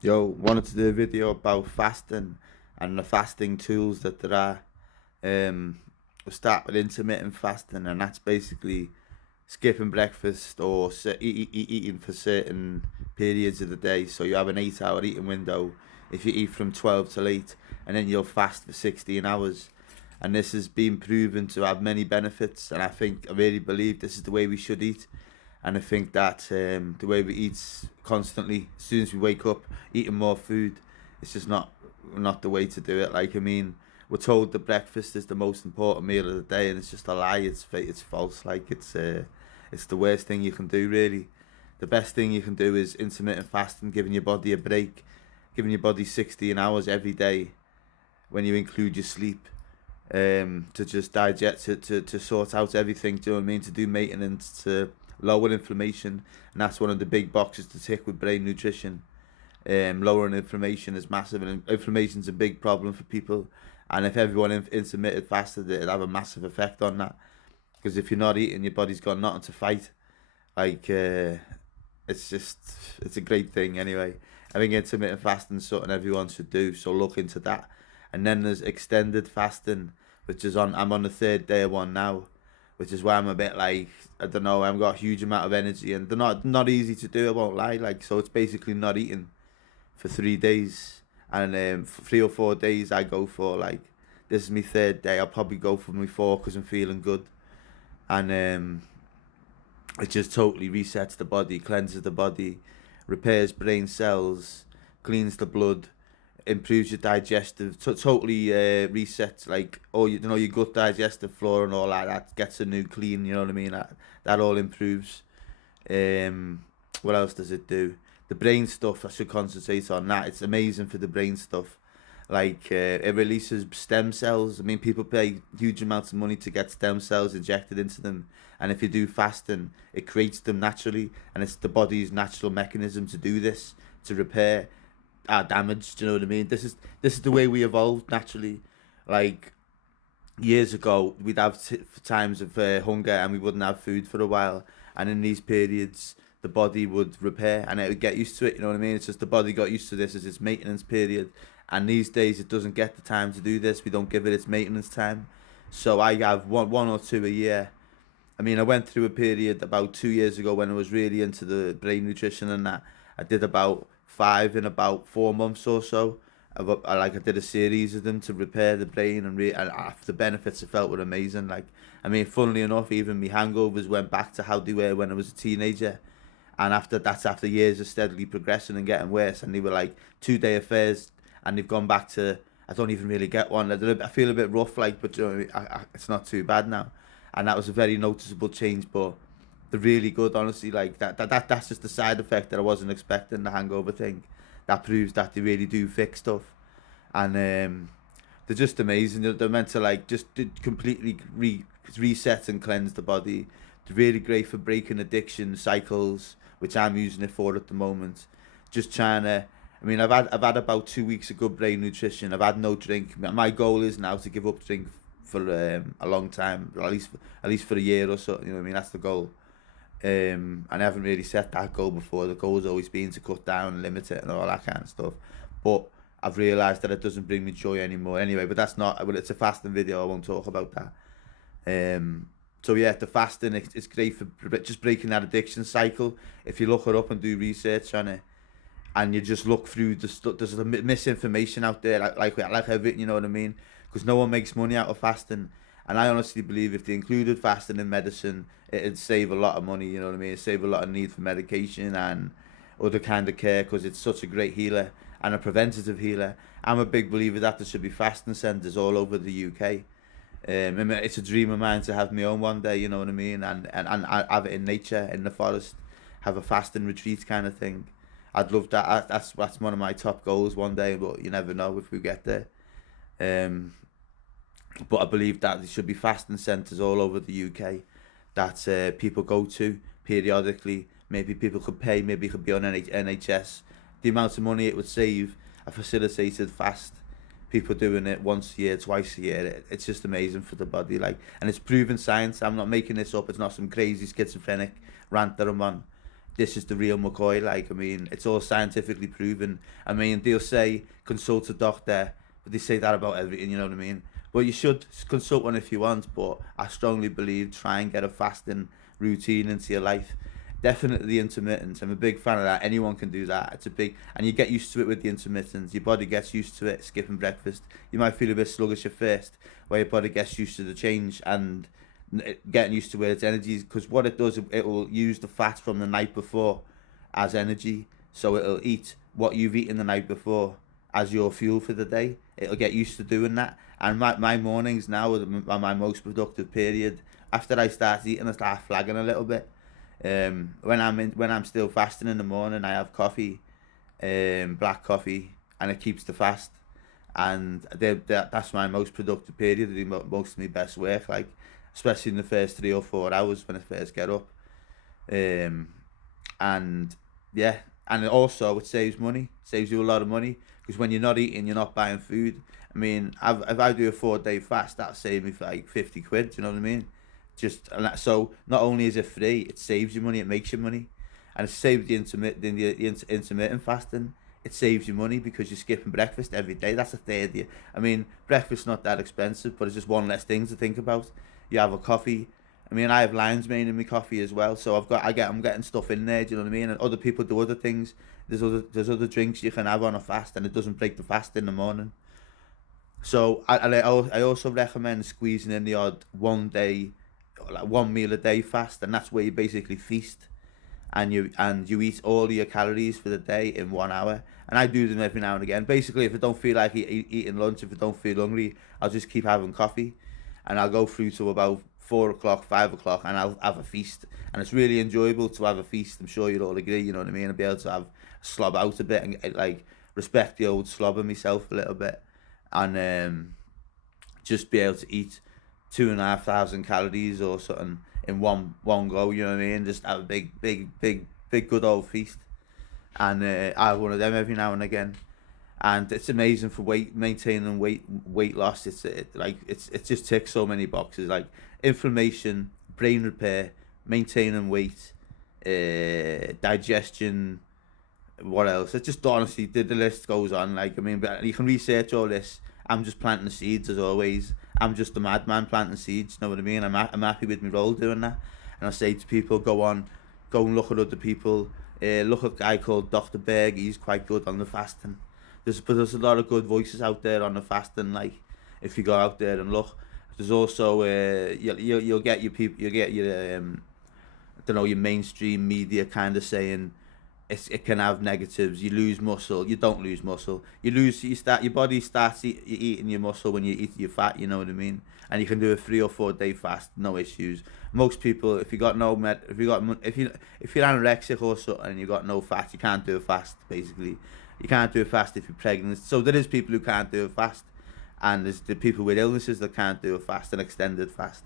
Yo, wanted to do a video about fasting and the fasting tools that there are. We'll start with intermittent fasting, and that's basically skipping breakfast or eating for certain periods of the day. So you have an 8 hour eating window if you eat from 12 till 8, and then you'll fast for 16 hours. And this has been proven to have many benefits, and I really believe this is the way we should eat. And I think that the way we eat constantly, as soon as we wake up, eating more food, it's just not the way to do it. Like, I mean, we're told that breakfast is the most important meal of the day, and it's just a lie. It's false. Like, it's the worst thing you can do, really. The best thing you can do is intermittent fasting, giving your body a break, giving your body 16 hours every day when you include your sleep, to just digest, to sort out everything. Do you know what I mean? To do maintenance, to lower inflammation, and that's one of the big boxes to tick with brain nutrition. Lowering inflammation is massive, and inflammation's a big problem for people. And if everyone intermittent fasted, it'd have a massive effect on that. Because if you're not eating, your body's got nothing to fight. Like, it's just, it's a great thing anyway. I think intermittent fasting is something everyone should do, so look into that. And then there's extended fasting, which is I'm on the third day of one now, which is why I'm a bit like, I don't know, I haven't got a huge amount of energy, and they're not easy to do, I won't lie. Like, so it's basically not eating for 3 days, and for 3 or 4 days I go for, like, this is my third day, I'll probably go for my four because I'm feeling good. And it just totally resets the body, cleanses the body, repairs brain cells, cleans the blood, improves your digestive, totally resets, like, oh, your gut digestive flora and all that. That gets a new clean. You know what I mean? That all improves. What else does it do? The brain stuff, I should concentrate on that. It's amazing for the brain stuff. Like, it releases stem cells. I mean, people pay huge amounts of money to get stem cells injected into them, and if you do fasting, it creates them naturally, and it's the body's natural mechanism to do this, to repair our damage. Do you know what I mean? This is the way we evolved naturally. Like, years ago, we'd have times of hunger, and we wouldn't have food for a while, and in these periods, the body would repair, and it would get used to it. You know what I mean? It's just the body got used to this as its maintenance period, and these days it doesn't get the time to do this. We don't give it its maintenance time. So I have one or two a year. I mean, I went through a period about 2 years ago when I was really into the brain nutrition and that. I did about five in about 4 months or so. I did a series of them to repair the brain, and the benefits I felt were amazing. Like, I mean, funnily enough, even my hangovers went back to how they were when I was a teenager. And after years of steadily progressing and getting worse, and they were like 2 day affairs, and they've gone back to, I don't even really get one. I feel a bit rough, like, but you know, it's not too bad now. And that was a very noticeable change, but they're really good, honestly. Like, that's just the side effect that I wasn't expecting, the hangover thing. That proves that they really do fix stuff. And they're just amazing. They're meant to, like, just completely reset and cleanse the body. They're really great for breaking addiction cycles, which I'm using it for at the moment. Just trying to, I mean, I've had about 2 weeks of good brain nutrition. I've had no drink. My goal is now to give up drink for a long time, or at least for a year or so. You know what I mean? That's the goal. And I haven't really set that goal before. The goal's always been to cut down, limit it, and all that kind of stuff. But I've realised that it doesn't bring me joy anymore. Anyway, but that's not. Well, it's a fasting video. I won't talk about that. So yeah, the fasting, it's great for just breaking that addiction cycle. If you look it up and do research on it, and you just look through the stuff, there's a misinformation out there, like everything. You know what I mean? Because no one makes money out of fasting, and I honestly believe if they included fasting in medicine, it'd save a lot of money. You know what I mean? It'd save a lot of need for medication and other kind of care, because it's such a great healer and a preventative healer. I'm a big believer that there should be fasting centres all over the UK. I mean, it's a dream of mine to have my own one day, you know what I mean, and I have it in nature, in the forest, have a fasting retreat kind of thing. I'd love that. That's one of my top goals one day, but you never know if we get there. Um, but I believe that there should be fasting centres all over the UK that people go to periodically. Maybe people could pay, maybe it could be on NHS. The amount of money it would save, a facilitated fast, people doing it once a year, twice a year, it's just amazing for the body. Like, and it's proven science. I'm not making this up. It's not some crazy schizophrenic rant that I'm on. this is the real McCoy. Like, I mean, it's all scientifically proven. I mean, they'll say consult a doctor, but they say that about everything, you know what I mean? Well, you should consult one if you want, but I strongly believe try and get a fasting routine into your life. Definitely intermittent. I'm a big fan of that. Anyone can do that. It's a big, and you get used to it with the intermittent. Your body gets used to it, skipping breakfast. You might feel a bit sluggish at first, where your body gets used to the change and getting used to where its energy is. Because what it does, it will use the fat from the night before as energy. So it'll eat what you've eaten the night before as your fuel for the day. It'll get used to doing that. And my mornings now are my most productive period. After I start eating, I start flagging a little bit. When I'm still fasting in the morning, I have coffee, black coffee, and it keeps the fast. And that's my most productive period. I do most of my best work, like especially in the first 3 or 4 hours when I first get up. And yeah, and also it saves money, saves you a lot of money, because when you're not eating, you're not buying food. I mean, if I do a 4-day fast, that'll save me for like 50 quid. Do you know what I mean? So not only is it free, it saves you money, it makes you money, and it saves the intermittent fasting. It saves you money because you're skipping breakfast every day. That's a third year. I mean, breakfast's not that expensive, but it's just one less thing to think about. You have a coffee. I mean, I have lion's mane in my coffee as well, so I'm getting stuff in there. Do you know what I mean? And other people do other things. There's other drinks you can have on a fast, and it doesn't break the fast in the morning. So I also recommend squeezing in the odd 1 day, like 1 meal a day fast, and that's where you basically feast, and you eat all your calories for the day in 1 hour. And I do them every now and again. Basically, if I don't feel like eating lunch, if I don't feel hungry, I'll just keep having coffee, and I'll go through to about 4 o'clock, 5 o'clock, and I'll have a feast. And it's really enjoyable to have a feast. I'm sure you'll all agree. You know what I mean? I'll be able to have slob out a bit and like respect the old slobber myself a little bit, and just be able to eat 2,500 calories or something in one go. You know what I mean? Just have a big good old feast, and I have one of them every now and again. And it's amazing for maintaining weight loss. It just ticks so many boxes, like inflammation, brain repair, maintaining weight, digestion. What else? It's just honestly the list goes on. Like, I mean, but you can research all this. I'm just planting the seeds as always. I'm just a madman planting seeds. You know what I mean? I'm happy with my role doing that. And I say to people, go and look at other people. Look at a guy called Dr. Berg. He's quite good on the fasting. There's a lot of good voices out there on the fasting. Like, if you go out there and look, there's also you'll get your people. You'll get your I don't know, your mainstream media kind of saying it can have negatives. You lose muscle. You don't lose muscle. Your body starts eating your muscle when you eat your fat. You know what I mean? And you can do a 3 or 4 day fast, no issues. Most people, if you're anorexic or something and you got no fat, you can't do a fast. Basically, you can't do a fast if you're pregnant. So there is people who can't do a fast, and there's the people with illnesses that can't do a fast, an extended fast,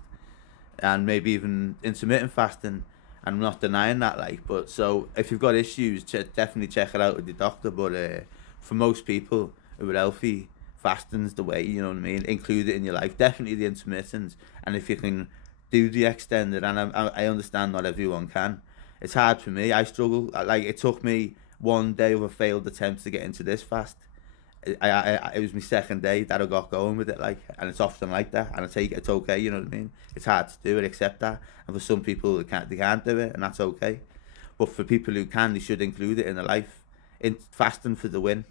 and maybe even intermittent fasting. I'm not denying that, like, but so if you've got issues, definitely check it out with your doctor. But for most people who are healthy, fasting's the way. You know what I mean? Include it in your life. Definitely the intermittent, and if you can do the extended, and I understand not everyone can. It's hard for me. I struggle. Like, it took me 1 day of a failed attempt to get into this fast. It was my second day that I got going with it, like, and it's often like that, and I take it, it's okay, you know what I mean? It's hard to do it, accept that, and for some people they can't do it, and that's okay. But for people who can, they should include it in their life. In fasting for the win.